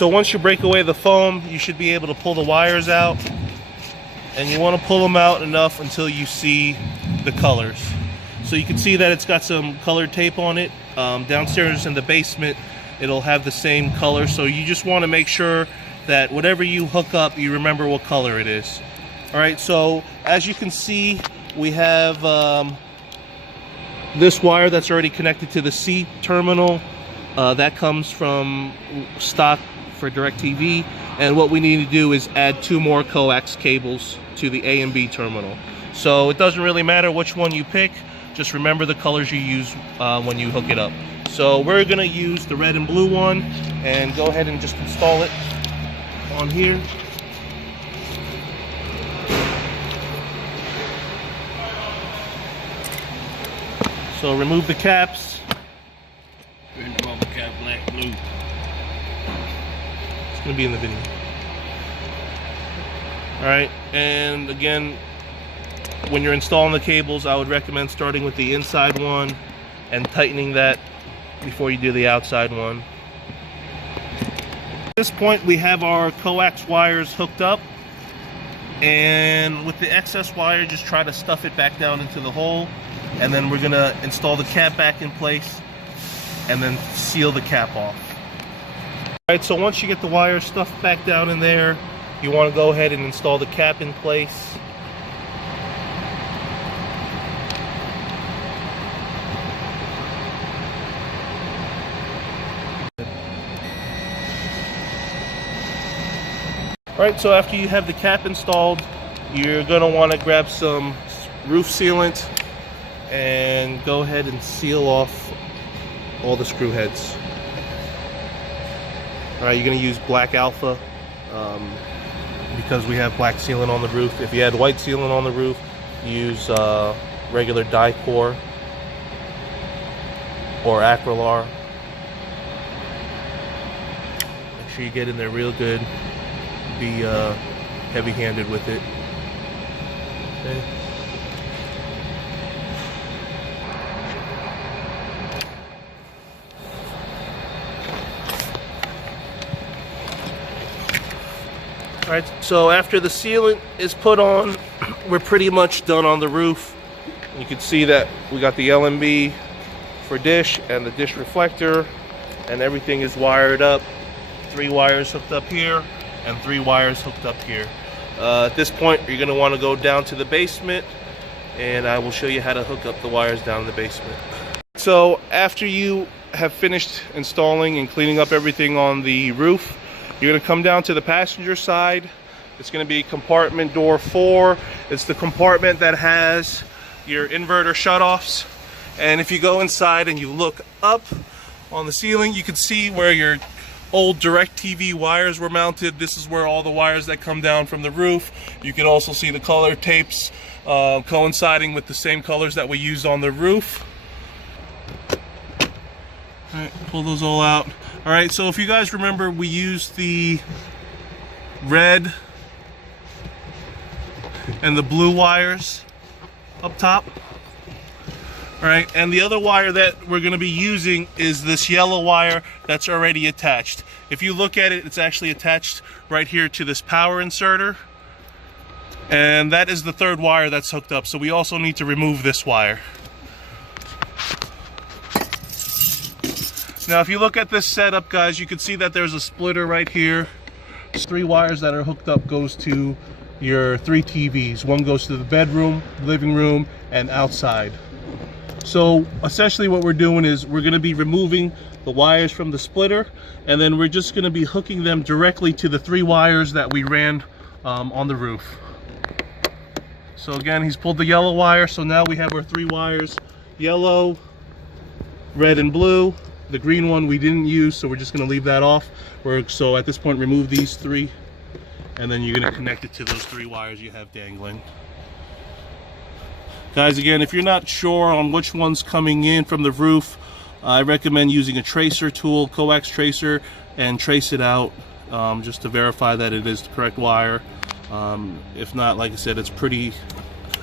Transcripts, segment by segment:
so once you break away the foam, you should be able to pull the wires out, and you want to pull them out enough until you see the colors. So you can see that it's got some colored tape on it. Downstairs in the basement, it'll have the same color, so you just want to make sure that whatever you hook up, you remember what color it is. All right, so as you can see, we have this wire that's already connected to the C terminal. That comes from stock for DirecTV, and what we need to do is add 2 more coax cables to the A and B terminal. So it doesn't really matter which one you pick, just remember the colors you use when you hook it up. So we're gonna use the red and blue one, and go ahead and just install it on here. So remove the caps. Green bubble cap, black, blue. It's gonna be in the video. All right, and again, when you're installing the cables, I would recommend starting with the inside one and tightening that before you do the outside one. At this point, we have our coax wires hooked up, and with the excess wire, just try to stuff it back down into the hole, and then we're gonna install the cap back in place and then seal the cap off. All right, so once you get the wire stuffed back down in there, you want to go ahead and install the cap in place. All right, so after you have the cap installed, you're going to want to grab some roof sealant and go ahead and seal off all the screw heads. All right, you're going to use black alpha because we have black sealant on the roof. If you had white sealant on the roof, use regular Dicor or Acrylar. Make sure you get in there real good. Be heavy-handed with it. Okay. All right, so after the sealant is put on, we're pretty much done on the roof. You can see that we got the LMB for dish and the dish reflector, and everything is wired up. 3 wires hooked up here and 3 wires hooked up here. At this point, you're going to want to go down to the basement, and I will show you how to hook up the wires down in the basement. So after you have finished installing and cleaning up everything on the roof, you're going to come down to the passenger side. It's going to be compartment door 4. It's the compartment that has your inverter shutoffs. And if you go inside and you look up on the ceiling, you can see where your old DirecTV wires were mounted. This is where all the wires that come down from the roof. You can also see the color tapes coinciding with the same colors that we used on the roof. All right, pull those all out. All right, so if you guys remember, we used the red and the blue wires up top. All right, and the other wire that we're going to be using is this yellow wire that's already attached. If you look at it, it's actually attached right here to this power inserter, and that is the 3rd wire that's hooked up. So we also need to remove this wire. Now, if you look at this setup, guys, you can see that there's a splitter right here. 3 wires that are hooked up goes to your 3 TVs. One goes to the bedroom, living room, and outside. So essentially what we're doing is we're going to be removing the wires from the splitter, and then we're just going to be hooking them directly to the 3 wires that we ran on the roof. So again, he's pulled the yellow wire, so now we have our 3 wires, yellow, red, and blue. The green one we didn't use, so we're just going to leave that off. So at this point, remove these 3, and then you're going to connect it to those 3 wires you have dangling. Guys, again, if you're not sure on which one's coming in from the roof, I recommend using a tracer tool, coax tracer, and trace it out just to verify that it is the correct wire. If not, like I said, it's pretty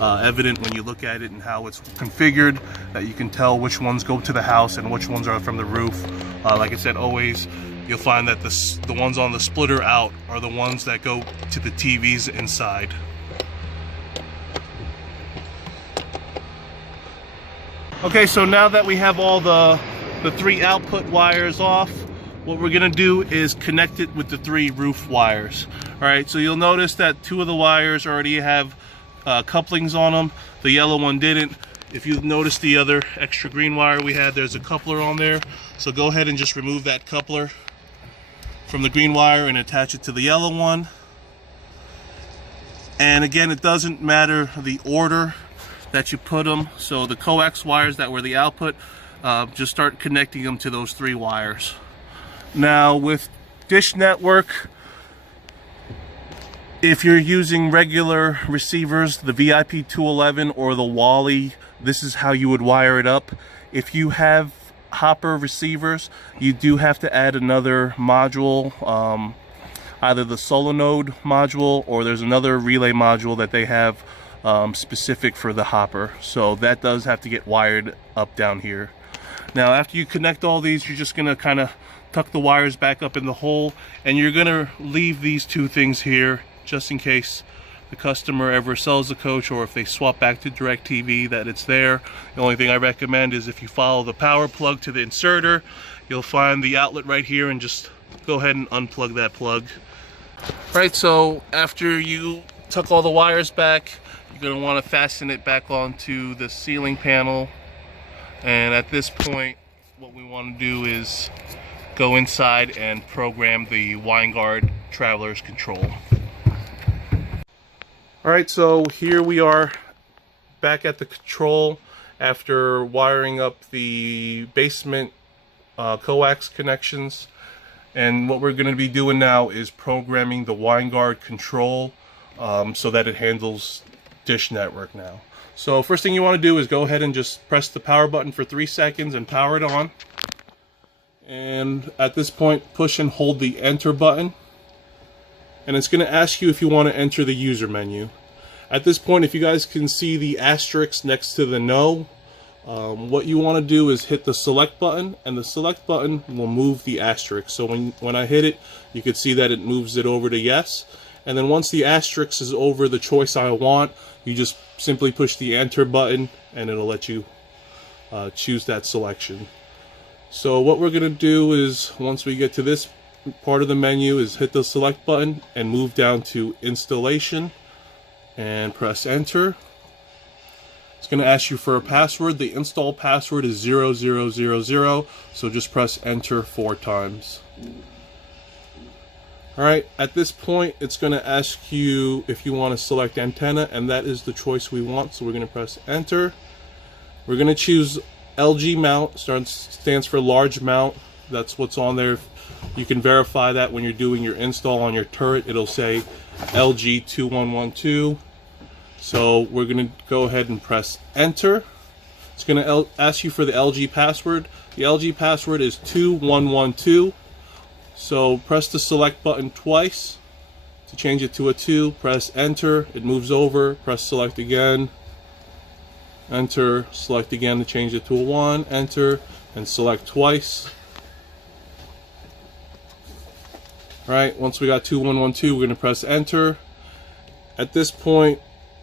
evident when you look at it and how it's configured that you can tell which ones go to the house and which ones are from the roof. Like I said, always you'll find that the ones on the splitter out are the ones that go to the TVs inside. Okay, so now that we have all the 3 output wires off, what we're gonna do is connect it with the 3 roof wires. All right, so you'll notice that 2 of the wires already have couplings on them. The yellow one didn't. If you notice the other extra green wire we had, there's a coupler on there. So go ahead and just remove that coupler from the green wire and attach it to the yellow one. And again, it doesn't matter the order that you put them. So the coax wires that were the output, just start connecting them to those 3 wires. Now with Dish Network, if you're using regular receivers, the VIP 211 or the Wally, this is how you would wire it up. If you have Hopper receivers, you do have to add another module, either the solenoid module or there's another relay module that they have specific for the Hopper. So that does have to get wired up down here. Now after you connect all these, you're just gonna kind of tuck the wires back up in the hole, and you're gonna leave these 2 things here just in case the customer ever sells the coach, or if they swap back to DirecTV, that it's there. The only thing I recommend is if you follow the power plug to the inserter, you'll find the outlet right here, and just go ahead and unplug that plug. Right, so after you tuck all the wires back, you're going to want to fasten it back onto the ceiling panel. And at this point, what we want to do is go inside and program the Winegard Trav'ler's control. Alright, so here we are back at the control after wiring up the basement coax connections. And what we're going to be doing now is programming the Winegard control so that it handles Dish Network now. So first thing you want to do is go ahead and just press the power button for 3 seconds and power it on. And at this point, push and hold the enter button. And it's going to ask you if you want to enter the user menu. At this point, if you guys can see the asterisk next to the no, what you want to do is hit the select button, and the select button will move the asterisk. So when I hit it, you can see that it moves it over to yes. And then once the asterisk is over the choice I want, you just simply push the enter button and it'll let you choose that selection. So what we're going to do is, once we get to this part of the menu, is hit the select button and move down to installation and press enter. It's going to ask you for a password. The install password is 0000, so just press enter 4 times. Alright, at this point it's going to ask you if you want to select antenna, and that is the choice we want, so we're going to press enter. We're going to choose LG mount, stands for large mount. That's what's on there. You can verify that when you're doing your install on your turret. It'll say LG 2112. So we're going to go ahead and press enter. It's going to ask you for the LG password. The LG password is 2112. So press the select button twice to change it to a 2. Press enter. It moves over. Press select again. Enter. Select again to change it to a 1. Enter. And select twice. Alright, once we got 2112, we're going to press enter. At this point,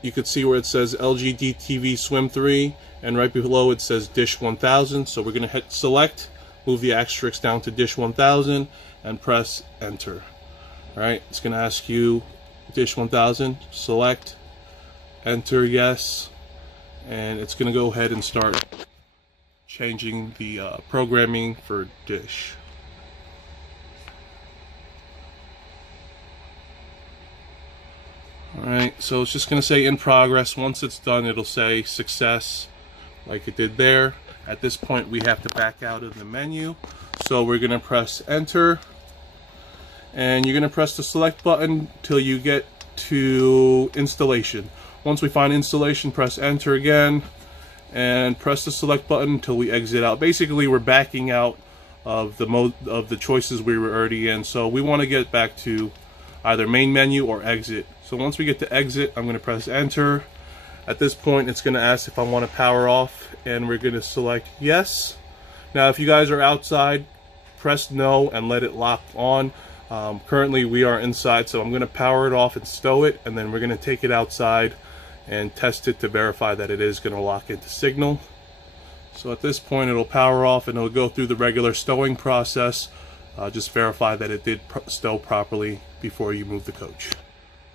you can see where it says LG DTV Swim 3, and right below it says Dish 1000. So we're going to hit select, move the asterisk down to Dish 1000, and press enter. Alright, it's going to ask you Dish 1000, select, enter yes, and it's going to go ahead and start changing the programming for Dish. Alright, so it's just going to say in progress. Once it's done, it'll say success, like it did there. At this point, we have to back out of the menu. So we're going to press enter. And you're going to press the select button till you get to installation. Once we find installation, press enter again. And press the select button until we exit out. Basically, we're backing out of the choices we were already in. So we want to get back to either main menu or exit. So once we get to exit, I'm going to press enter. At this point, it's going to ask if I want to power off, and we're going to select yes. Now, if you guys are outside press no and let it lock on. Currently we are inside, so I'm going to power it off and stow it, and then we're going to take it outside and test it to verify that it is going to lock into signal. So at this point it'll power off and it'll go through the regular stowing process. Just verify that it did stow properly before you move the coach.